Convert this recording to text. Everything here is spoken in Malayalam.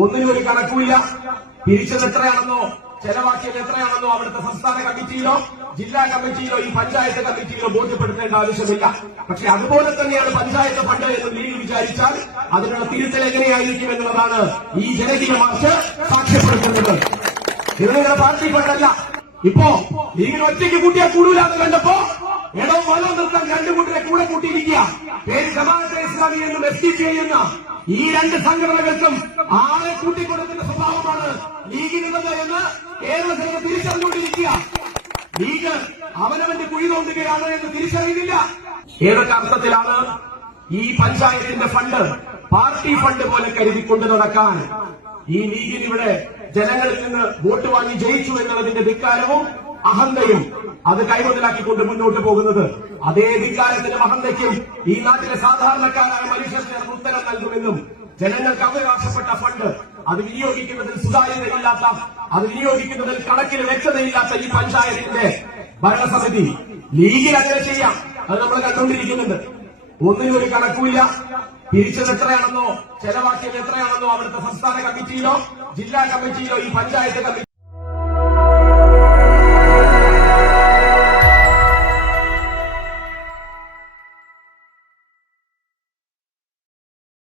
ഒന്നിനും ഒരു കണക്കുമില്ല. പിരിച്ചത് എത്രയാണെന്നോ ചെലവാക്കിയത് എത്രയാണെന്നോ അവിടുത്തെ സംസ്ഥാന കമ്മിറ്റിയിലോ ജില്ലാ കമ്മിറ്റിയിലോ ഈ പഞ്ചായത്ത് കമ്മിറ്റിയിലോ ബോധ്യപ്പെടുത്തേണ്ട ആവശ്യമില്ല. പക്ഷെ അതുപോലെ തന്നെയാണ് പഞ്ചായത്ത് ഫണ്ട് എന്ന് ലീഗ് വിചാരിച്ചാൽ അതിനുള്ള തിരുത്തൽ എങ്ങനെയായിരിക്കും എന്നുള്ളതാണ് ഈ ജനകീയ മാർച്ച് സാക്ഷ്യപ്പെടുത്തുന്നത്. ഇത് നിങ്ങളുടെ പാർട്ടി ഫണ്ടല്ല. ഇപ്പോ ലീഗിന് ഒറ്റയ്ക്ക് കൂട്ടിയാൽ കൂടൂലെന്ന് കണ്ടപ്പോ ഇടവും വലവും നിർത്താൻ രണ്ടു കൂട്ടരെ കൂടെ കൂട്ടിയിരിക്കുക. പേര് ജമാഅത്തെ ഇസ്ലാമി എന്നും FDP എന്ന ഈ രണ്ട് സംഘടനകൾക്കും ആളെ കൂട്ടിക്കൊടുക്കുന്ന സ്വഭാവമാണ് ലീഗിനുള്ളത് എന്ന് കേരള ജനത തിരിച്ചറിഞ്ഞുകൊണ്ടിരിക്കുക. ലീഗ് അവനവന്റെ കുഴി തോണ്ടുകയാണ് എന്ന് തിരിച്ചറിയുന്നില്ല. ഏതൊക്കെ അർത്ഥത്തിലാണ് ഈ പഞ്ചായത്തിന്റെ ഫണ്ട് പാർട്ടി ഫണ്ട് പോലെ കരുതിക്കൊണ്ട് നടക്കാൻ ഈ ലീഗിനിവിടെ ജനങ്ങളിൽ നിന്ന് വോട്ട് വാങ്ങി ജയിച്ചു എന്നുള്ളതിന്റെ ധിക്കാരവും അഹന്തയും അത് കൈമുതലാക്കിക്കൊണ്ട് മുന്നോട്ട് പോകുന്നത്? അതേ ധിക്കാരത്തിനും അഹന്തയ്ക്കും ഈ നാട്ടിലെ സാധാരണക്കാരായ മനുഷ്യർ ചേർന്ന് ഉത്തരം നൽകുമെന്നും ജനങ്ങൾക്ക് അവകാശപ്പെട്ട ഫണ്ട് അത് വിനിയോഗിക്കുന്നതിൽ സുതാര്യതയില്ലാത്ത, അത് വിനിയോഗിക്കുന്നതിൽ കണക്കിന് വ്യക്തതയില്ലാത്ത ഈ പഞ്ചായത്തിന്റെ ഭരണസമിതി ലീഗിൽ അങ്ങനെ ചെയ്യാം. അത് നമ്മൾ കണ്ടുകൊണ്ടിരിക്കുന്നുണ്ട്. ഒന്നിനും ഒരു കണക്കുമില്ല. പിരിച്ചത് എത്രയാണെന്നോ ചെലവാക്കിയത് എത്രയാണെന്നോ അവിടുത്തെ സംസ്ഥാന കമ്മിറ്റിയിലോ ജില്ലാ കമ്മിറ്റിയിലോ ഈ പഞ്ചായത്ത് കമ്മിറ്റി